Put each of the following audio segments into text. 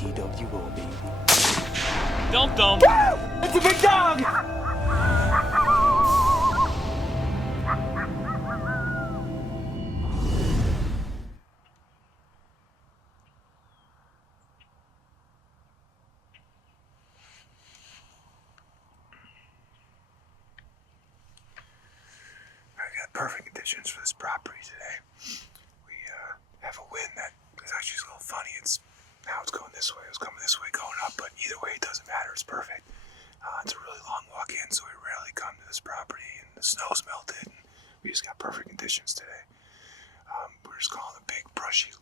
DWO, baby. Dump them! It's a big dog! Perfect conditions for this property today. We have a wind that is actually a little funny. Now it's going this way. It was coming this way, going up, but either way, it doesn't matter. It's perfect. It's a really long walk in, so we rarely come to this property, and the snow's melted, and we just got perfect conditions today. We're just calling a big brushy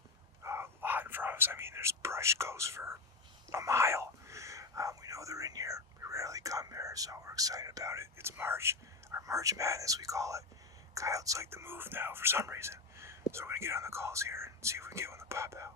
lot in front of us. I mean, there's brush goes for a mile. We know they're in here. We rarely come here, so we're excited about it. It's March, our March Madness, we call it. Coyotes like to move now for some reason. So we're gonna get on the calls here and see if we can get one to pop out.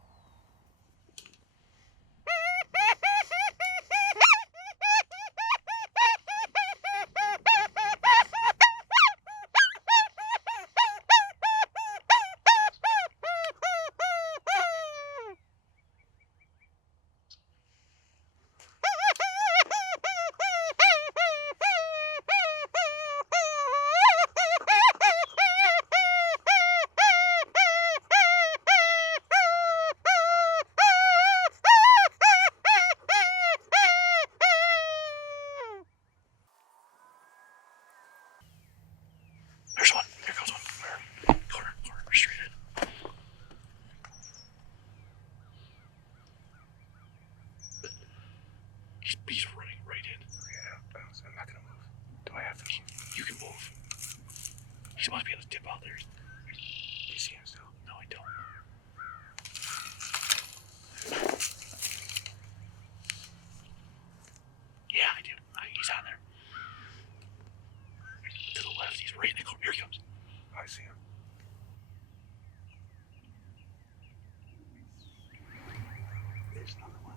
There's one. Here comes one. Corner, restraited. He's running right in. Yeah, I'm not gonna move. Do I have to move? You can move. He must be able to dip out there. Do you see him still? No, I don't. Yeah, I do. He's on there. To the left, he's right in the corner. Here he comes. I see him. There's another one.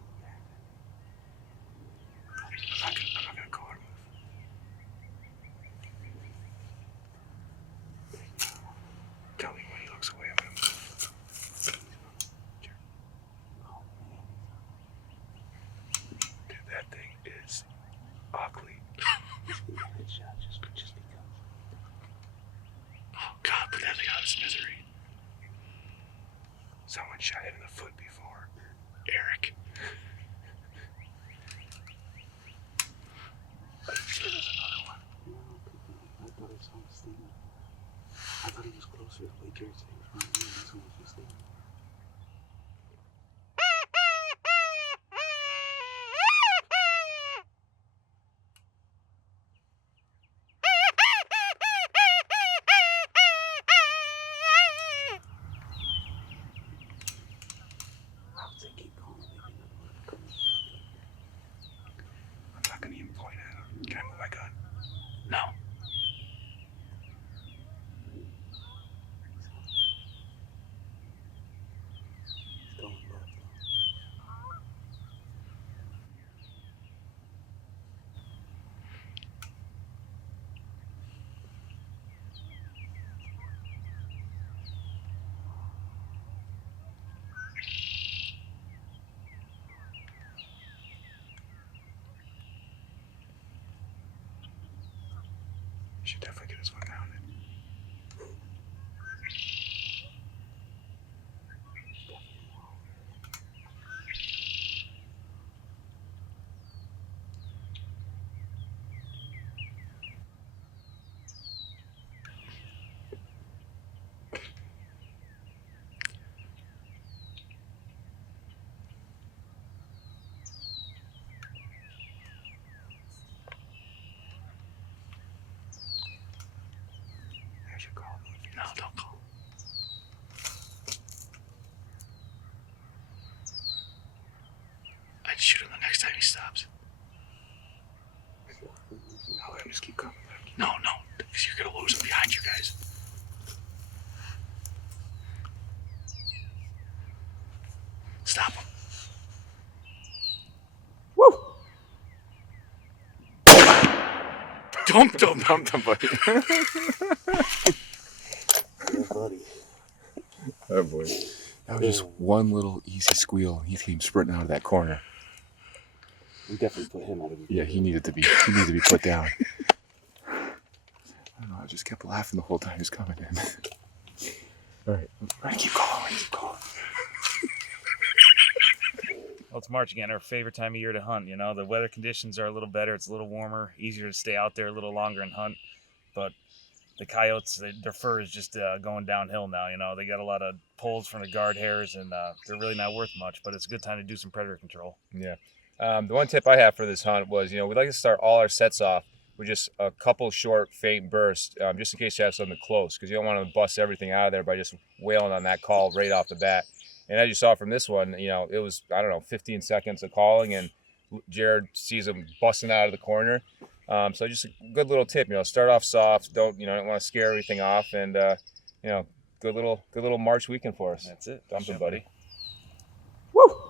I'm not gonna call her move. Tell me when he looks away, I'm gonna move. Sure. Oh, man. Dude, that thing is ugly. Just because. Oh God, put that thing out of its misery. Someone shot him in the foot before. Eric. There's another one. I thought I saw him standing. I thought he was closer. The way Jerry said he was running in, that's when he was standing. I'm not gonna even point at him. Can I move my gun? No. He's going left. You should definitely get this one mounted. I should call him. No, don't call. I'd shoot him the next time he stops. No, let him just keep coming. No, because you're gonna lose him behind you guys. Stop him. Woo! Dumped him. Dumped him, buddy. Yeah, buddy. Oh boy. That was just one little easy squeal. He came sprinting out of that corner. We definitely put him out of the Yeah, he needed to be put down. I don't know, I just kept laughing the whole time he was coming in. All right, we're gonna keep going. Well, it's March again, our favorite time of year to hunt. You know, the weather conditions are a little better. It's a little warmer, easier to stay out there a little longer and hunt. But the coyotes, their fur is just going downhill now. You know, they got a lot of pulls from the guard hairs, and they're really not worth much. But it's a good time to do some predator control. Yeah. The one tip I have for this hunt was, you know, we'd like to start all our sets off with just a couple short, faint bursts, just in case you have something close, because you don't want to bust everything out of there by just wailing on that call right off the bat. And as you saw from this one, you know, it was, 15 seconds of calling, and Jared sees him busting out of the corner. So just a good little tip, start off soft, don't want to scare everything off, and, good little March weekend for us. That's it. Thumped him, buddy. Woo!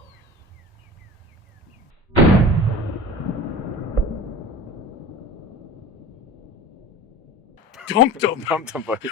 Dumped him. Thumped him, buddy.